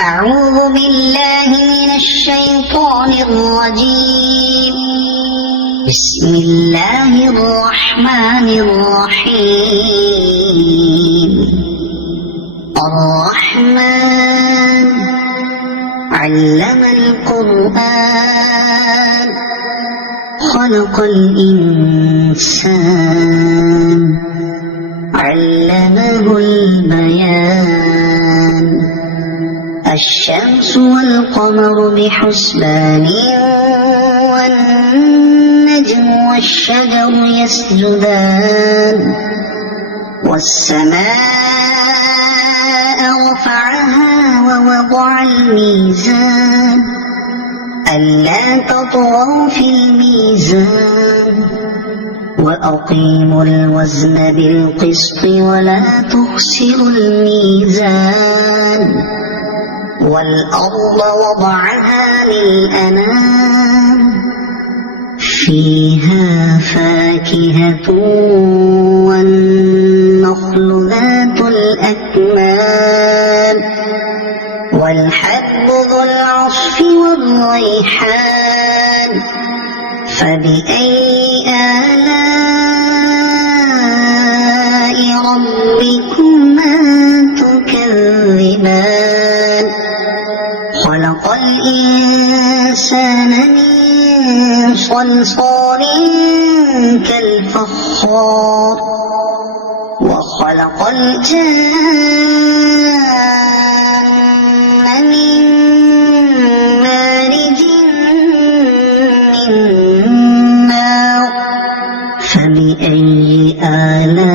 أعوذ بالله من الشيطان الرجيم. بسم الله الرحمن الرحيم. الرحمن علم القرآن خلق الإنسان علمه البيان. الشمس والقمر بحسبان والنجم والشجر يسجدان. والسماء رفعها ووضع الميزان ألا تطغوا في الميزان وأقيموا الوزن بالقسط ولا تخسروا الميزان. والأرض وضعها للأنام فيها فاكهة والنخل ذات الأكمام والحب ذو العصف والريحان. فبأي آلاء ربكما تكذبان؟ خلق الإنسان من صلصال كالفخار وخلق الجان من مارج من نار. فبأي آلاء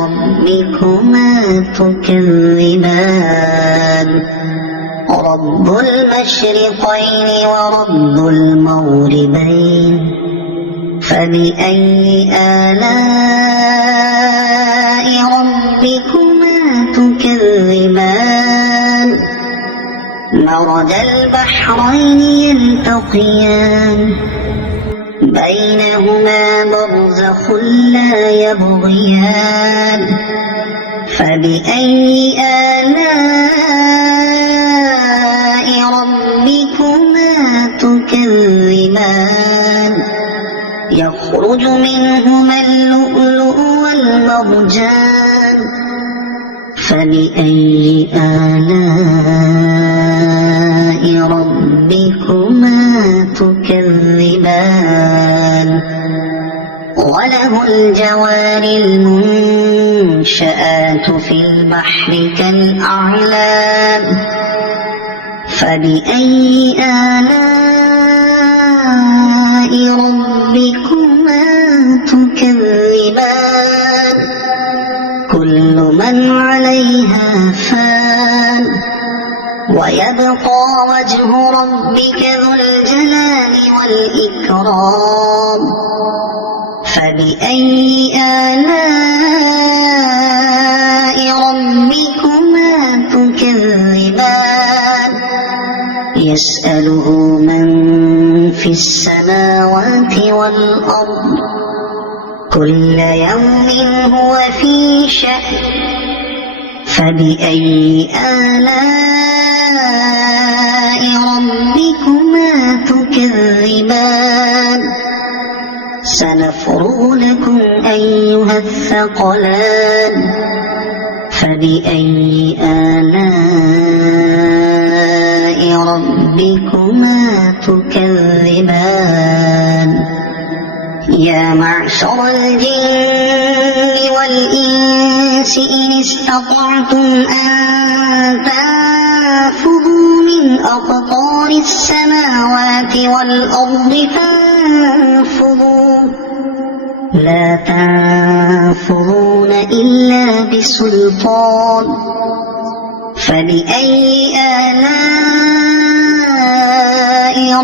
ربكما تكذبان؟ رب المشرقين ورب المغربين. فبأي آلاء ربكما تكذبان؟ مرج البحرين يلتقيان بينهما برزخ لا يبغيان. فبأي آلاء ربكما تكذبان؟ يخرج منهما اللؤلؤ والمرجان. فبأي آلاء ربكما تكذبان؟ وله الجوار المنشآت في البحر كالأعلام. فبأي آلاء ربكما تكذبان؟ كل من عليها فان ويبقى وجه ربك ذو الجلال والإكرام. فبأي آلاء ربكما تكذبان؟ يسأله من في السماوات والأرض كل يوم هو في شأن. فبأي آلاء ربكما تكذبان؟ سنفرغ لكم أيها الثقلان. فبأي آلاء ربكما تكذبان؟ يا معشر الجن والإنس إن استطعتم أن تنفذوا من أقطار السماوات والأرض فانفذوا لا تنفذون إلا بسلطان. فبأي آلاء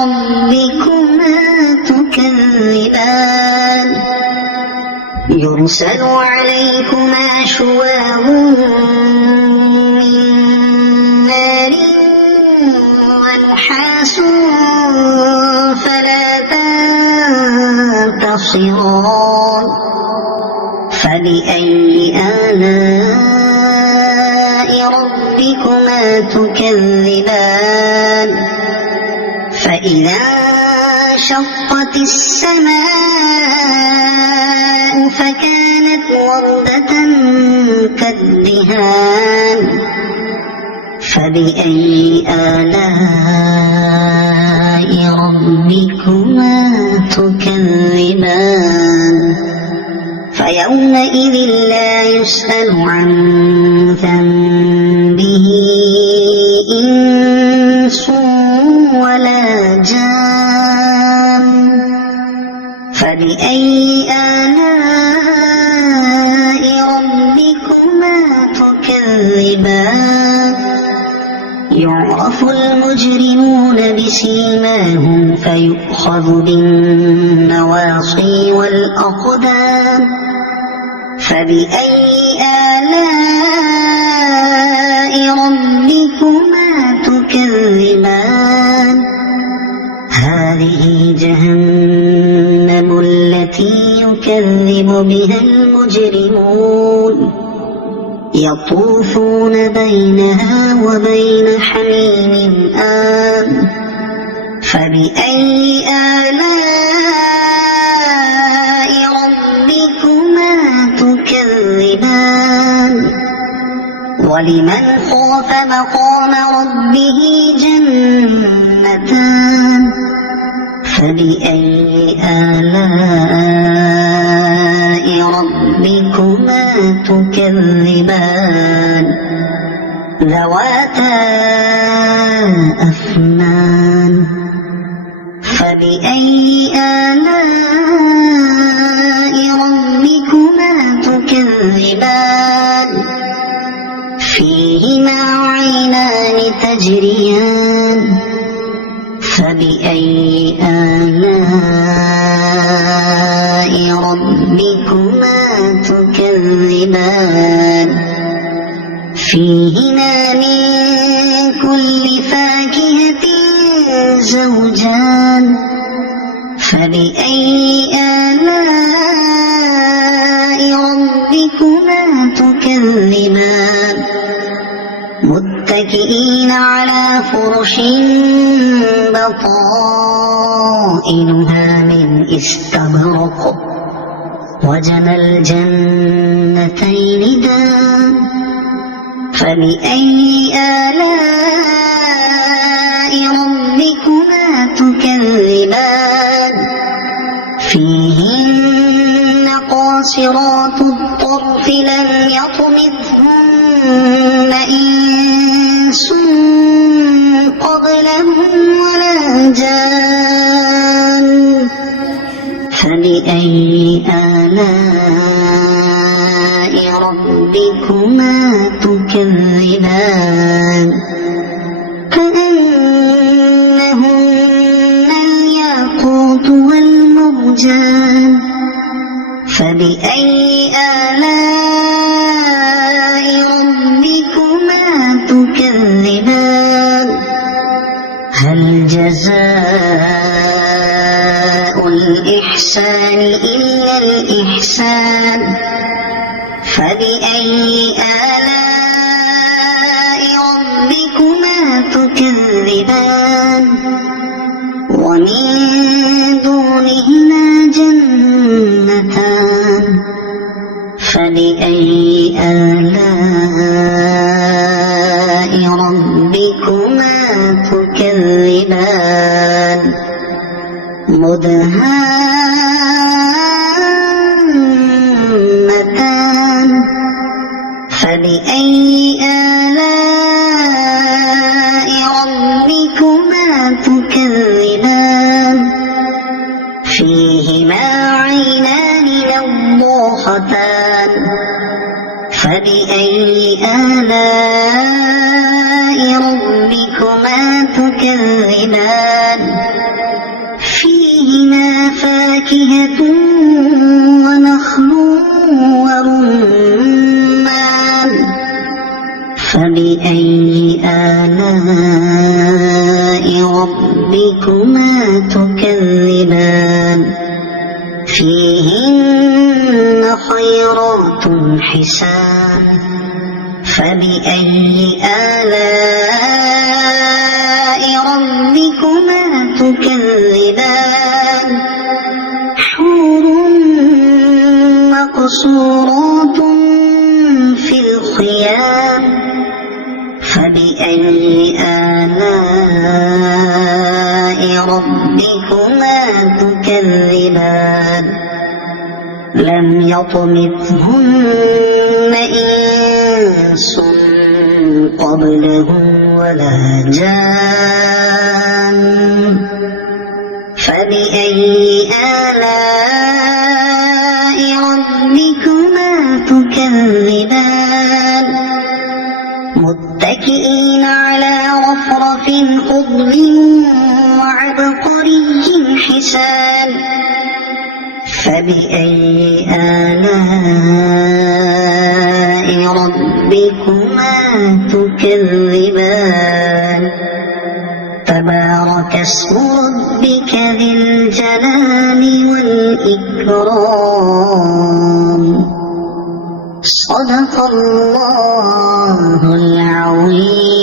ربكما تكذبان؟ يرسل عليكما شواظ من نار ونحاس فلا تنتصران. فبأي آلاء ربكما تكذبان فإذا انشقت السماء فكانت وردة كالدهان فبأي آلاء ربكما تكذبان فيومئذ لا يسأل عن ذنبه إنس ولا جان فبأي آلاء ربكما تكذبان يعرف المجرمون بسيماهم فيؤخذ بالنواصي والأقدام فبأي آلاء ربكما تكذبان هذه جهنم التي يكذب بها المجرمون يطوفون بينها وبين حميم آن فبأي آلاء ربكما تكذبان ولمن خاف مقام ربه جنتان فبأي آلاء ربكما تكذبان ذواتا أفنان فبأي آلاء ربكما تكذبان فيهما عينان تجريان فبأي آلاء ربكما تكذبان فيهما من كل فاكهة زوجان فبأي آلاء ربكما تكذبان متكئين على فرش بطائنها من استبرق وجنى الجنتين دان فبأي آلاء ربكما تكذبان فيهن قاصرات الطرف لم يطمثهن إنس قبلهم ولا جان فبأي آلاء ربكما تكذبان كأنهن الياقوت والمرجان فبأي آلاء ربكما تكذبان هل جزاء الإحسان إلا الإحسان فبأي آلاء ربكما تكذبان ومن دونهما جنتان فبأي آلاء ربكما تكذبان مدهامتان فبأي آلاء ربكما تكذبان فيهما عينان نضاختان فبأي آلاء ربكما تكذبان فيهما فاكهة ونخل ورمان فبأي آلاء ربكما تكذبان فيهن خيرات حسان فبأي آلاء ربكما تكذبان حور مقصورات في الخيام فبأي آلاء ربكما تكذبان لم يطمثهن إنس قبلهم ولا جان فبأي آلاء ربكما تكذبان متكئين على رفرف خضر وعبقري حسان فبأي آلاء ربكما تكذبان تبارك اسم ربك ذي الجلال والإكرام صدق الله العظيم.